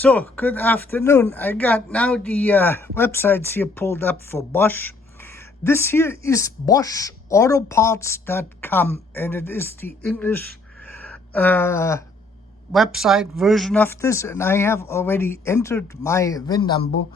So, good afternoon. I got now the websites here pulled up for Bosch. This here is Bosch Autoparts.com, and it is the English website version of this, and I have already entered my VIN number.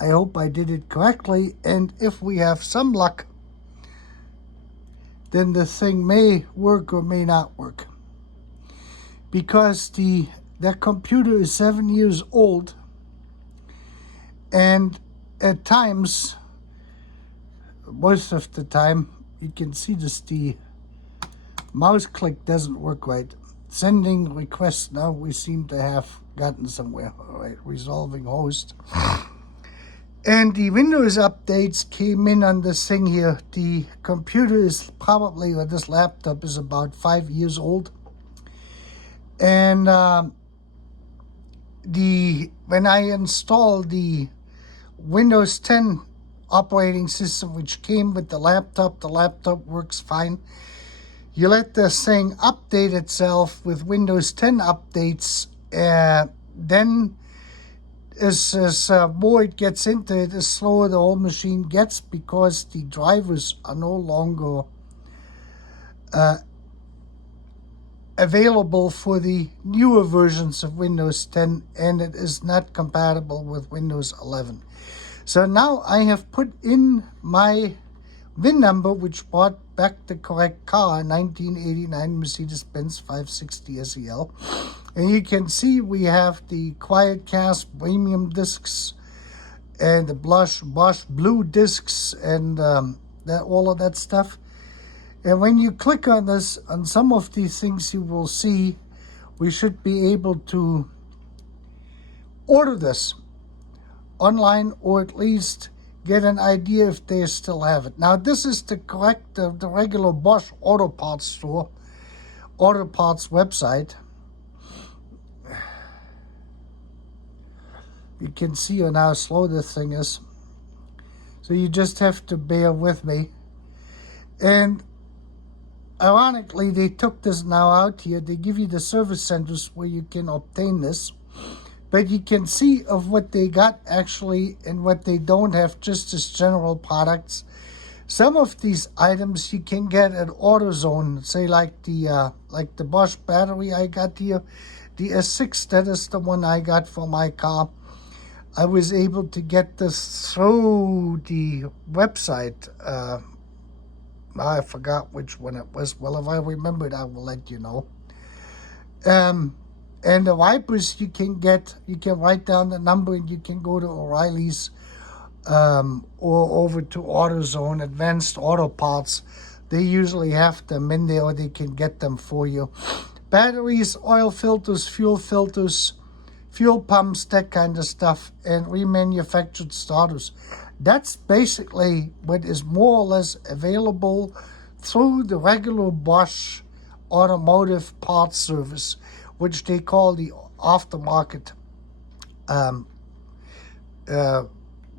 I hope I did it correctly, and if we have some luck, then the thing may work or may not work. Because that computer is 7 years old, and at times, most of the time, you can see this, the mouse click doesn't work right. Sending requests, now we seem to have gotten somewhere. All right, resolving host. And the Windows updates came in on this thing here. The computer is probably, or this laptop is about 5 years old. And when I installed the Windows 10 operating system, which came with the laptop works fine. You let this thing update itself with Windows 10 updates, then as more it gets into it, the slower the whole machine gets, because the drivers are no longer available for the newer versions of Windows 10, and it is not compatible with Windows 11. So now I have put in my VIN number, which brought back the correct car, 1989 Mercedes-Benz 560 SEL. And you can see we have the Quiet Cast premium discs and the Bosch blue discs and all of that stuff. And when you click on this, on some of these things, you will see we should be able to order this online, or at least get an idea if they still have it. Now, this is the correct, the regular Bosch Auto Parts store, Auto Parts website. You can see how slow this thing is. So you just have to bear with me. And ironically, they took this now out here. They give you the service centers where you can obtain this. But you can see of what they got actually and what they don't have, just as general products. Some of these items you can get at AutoZone, say like the Bosch battery I got here, the S6. That is the one I got for my car. I was able to get this through the website. I forgot which one it was. Well, if I remember it, I will let you know. And the wipers you can write down the number and you can go to O'Reilly's or over to AutoZone, Advanced Auto Parts. They usually have them in there, or they can get them for you. Batteries, oil filters, fuel pumps, that kind of stuff, and remanufactured starters. That's basically what is more or less available through the regular Bosch automotive parts service, which they call the aftermarket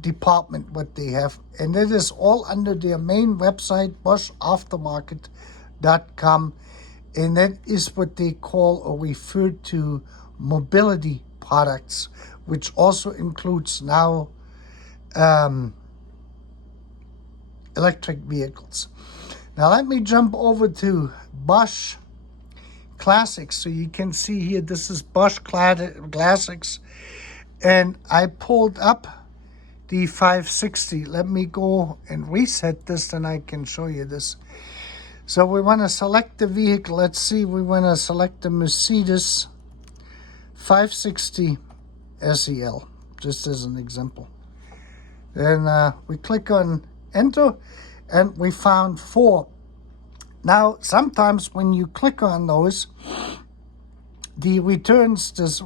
department, what they have. And it is all under their main website, boschaftermarket.com. And that is what they call or refer to mobility products, which also includes now electric vehicles. Now let me jump over to Bosch Classics. So you can see here, this is Bosch Classics, and I pulled up the 560. Let me go and reset this, then I can show you this. So we want to select the vehicle. Let's see, we want to select the Mercedes 560 SEL, just as an example. Then we click on enter, and we found 4. Now, sometimes when you click on those, the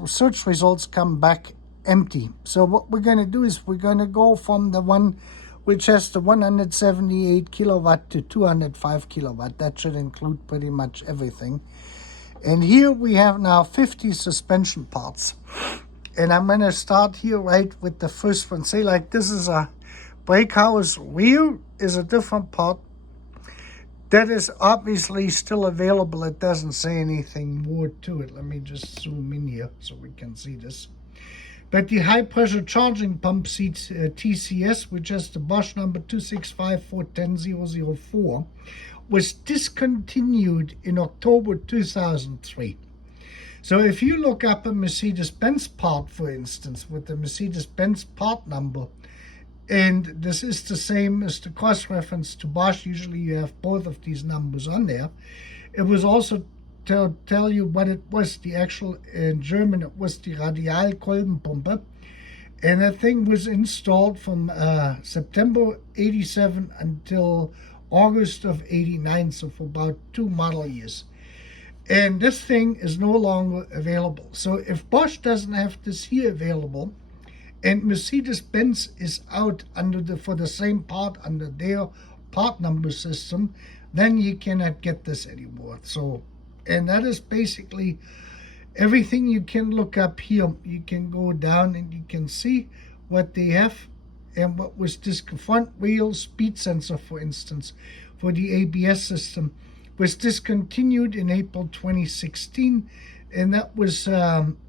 search results come back empty. So what we're going to do is we're going to go from the one which has the 178 kilowatt to 205 kilowatt. That should include pretty much everything. And here we have now 50 suspension parts. And I'm going to start here right with the first one. Say like this is a brake house. Rear is a different part. That is obviously still available. It doesn't say anything more to it. Let me just zoom in here so we can see this. But the high pressure charging pump seat TCS, which has the Bosch number 265410004, was discontinued in October 2003. So if you look up a Mercedes-Benz part, for instance, with the Mercedes-Benz part number, and this is the same as the cross-reference to Bosch, usually you have both of these numbers on there. It was also to tell you what it was, the actual, in German, it was the Radialkolbenpumpe. And that thing was installed from September 87 until August of 89, so for about 2 model years. And this thing is no longer available. So if Bosch doesn't have this here available, and Mercedes-Benz is out for the same part under their part number system, then you cannot get this anymore. So, and that is basically everything you can look up here. You can go down and you can see what they have and what was this front wheel speed sensor, for instance, for the ABS system, was discontinued in April 2016, and that was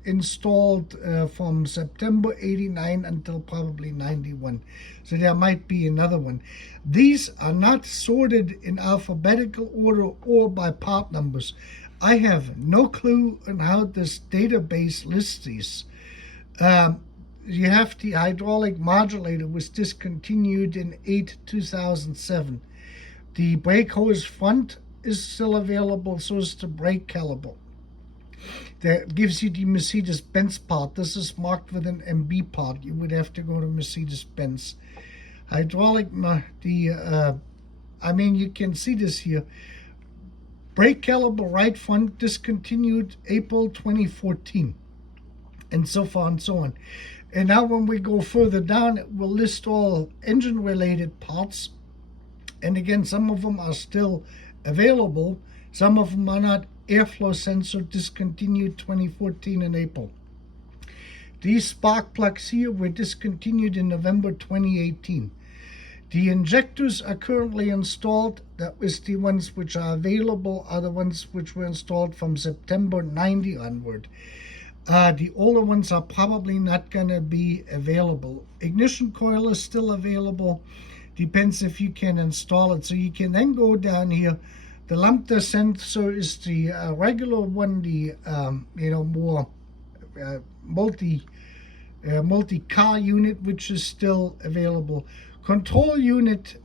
installed from September 89 until probably 91. So there might be another one. These are not sorted in alphabetical order or by part numbers. I have no clue on how this database lists these. You have the hydraulic modulator was discontinued in 8/2007. The brake hose front is still available, so is the brake caliper. That gives you the Mercedes-Benz part. This is marked with an MB part. You would have to go to Mercedes-Benz. Hydraulic, I mean, you can see this here. Brake caliper right front discontinued April 2014, and so far and so on. And now when we go further down, it will list all engine-related parts. And again, some of them are still available. Some of them are not. Airflow sensor discontinued 2014 in April. These spark plugs here were discontinued in November 2018. The injectors are currently installed. That was the ones which are available, are the ones which were installed from September 90 onward. The older ones are probably not going to be available. Ignition coil is still available. Depends if you can install it. So you can then go down here. The lambda sensor is the regular one, the more multi-car unit, which is still available. Control unit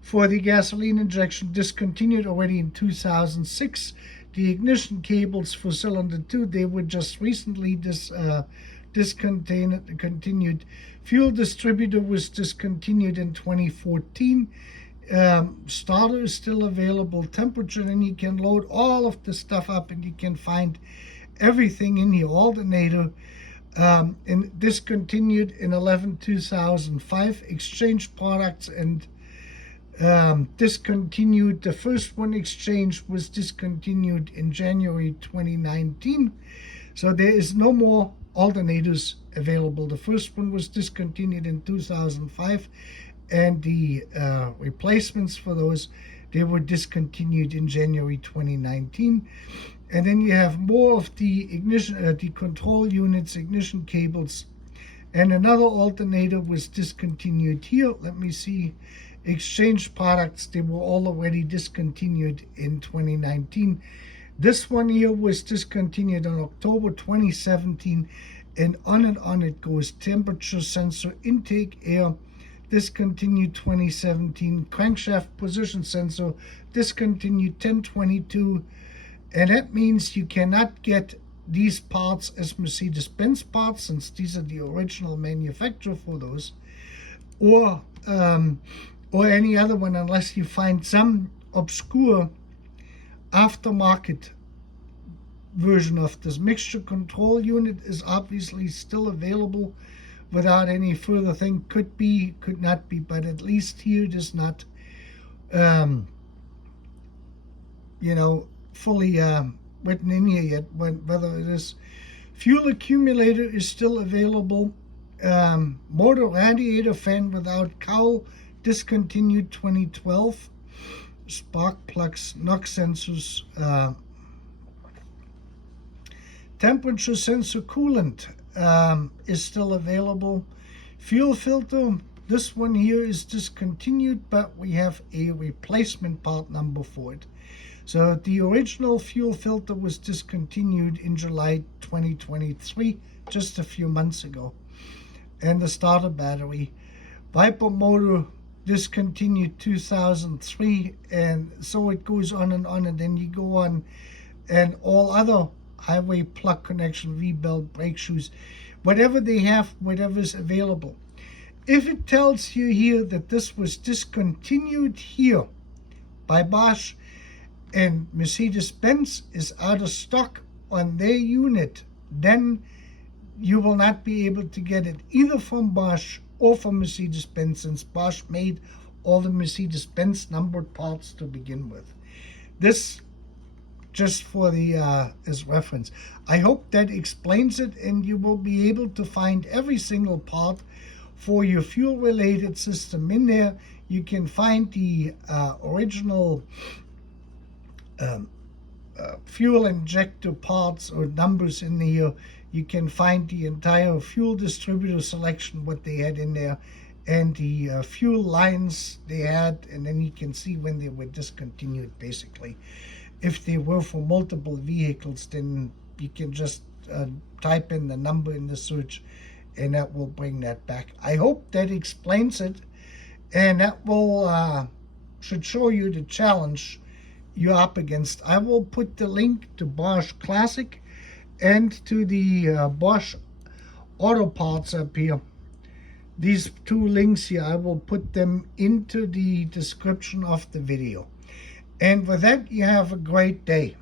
for the gasoline injection discontinued already in 2006. The ignition cables for cylinder 2, they were just recently discontinued. Fuel distributor was discontinued in 2014. Starter is still available. Temperature, and you can load all of the stuff up and you can find everything in here. Alternator and discontinued in 11/2005. Exchange products and discontinued. The first one, exchange, was discontinued in January 2019. So there is no more alternators available. The first one was discontinued in 2005, and the replacements for those, they were discontinued in January 2019. And then you have more of the ignition, the control units, ignition cables, and another alternator was discontinued here. Let me see. Exchange products, they were all already discontinued in 2019. This one here was discontinued in October 2017, and on it goes. Temperature sensor, intake air, discontinued 2017. Crankshaft position sensor, discontinued 10/22. And that means you cannot get these parts as Mercedes-Benz parts, since these are the original manufacturer for those, or any other one, unless you find some obscure aftermarket version of this. Mixture control unit is obviously still available without any further thing. Could be, could not be, but at least here it is not fully written in here yet, whether it is. Fuel accumulator is still available. Motor radiator fan without cowl, discontinued 2012. Spark plugs, knock sensors, temperature sensor, coolant, is still available. Fuel filter, this one here is discontinued, but we have a replacement part number for it. So the original fuel filter was discontinued in July 2023, just a few months ago. And the starter battery. Viper motor discontinued 2003, and so it goes on, and then you go on, and all other highway plug connection, V-belt, brake shoes, whatever they have, whatever is available. If it tells you here that this was discontinued here by Bosch and Mercedes-Benz is out of stock on their unit, then you will not be able to get it either from Bosch or from Mercedes-Benz, since Bosch made all the Mercedes-Benz numbered parts to begin with. This just for the as reference. I hope that explains it, and you will be able to find every single part for your fuel related system in there. You can find the original fuel injector parts or numbers in here. You can find the entire fuel distributor selection, what they had in there, and the fuel lines they had, and then you can see when they were discontinued, basically. If they were for multiple vehicles, then you can just type in the number in the search, and that will bring that back. I hope that explains it, and that will should show you the challenge you're up against. I will put the link to Bosch Classic and to the Bosch Autoparts up here. These two links here, I will put them into the description of the video. And with that, you have a great day.